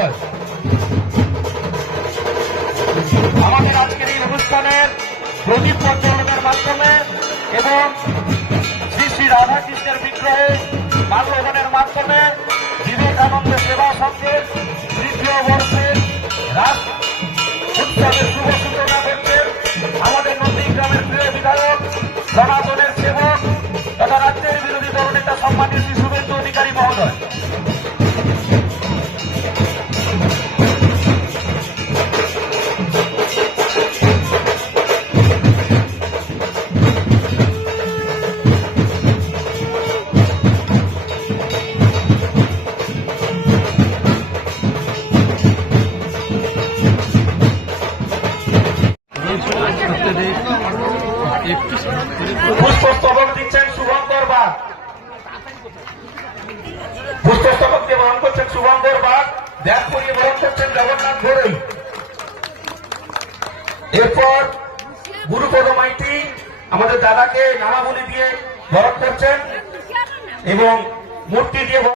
বিজয় আমাদের আজকের এই অনুষ্ঠানের প্রদীপ প্রচলনের মাধ্যমে এবং শ্রী শ্রী রাধাকৃষ্ণের বিগ্রহে মাল্যদানের মাধ্যমে বিবেকানন্দ সেবা সংঘের তৃতীয় বর্ষের রাস উৎসবের শুভ সূচনা করছেন আমাদের নন্দীগ্রামের প্রিয় বিধায়ক, সনাতনের সেবক তথা রাজ্যের বিরোধী দলনেতা সম্মানীয় শ্রী শুভেন্দু অধিকারী মহোদয়। পুষ্পস্তবক দিচ্ছেন শুভঙ্কর বাগ পুষ্পস্তবককে বরণ করছেন শুভঙ্কর বাগ ধ্যান করিয়ে বরণ করছেন জগন্নাথ ঘোড়ই এরপর গুরুপদ মাইতি আমাদের দাদাকে নামাবলি দিয়ে বরণ করছেন এবং মূর্তি দিয়ে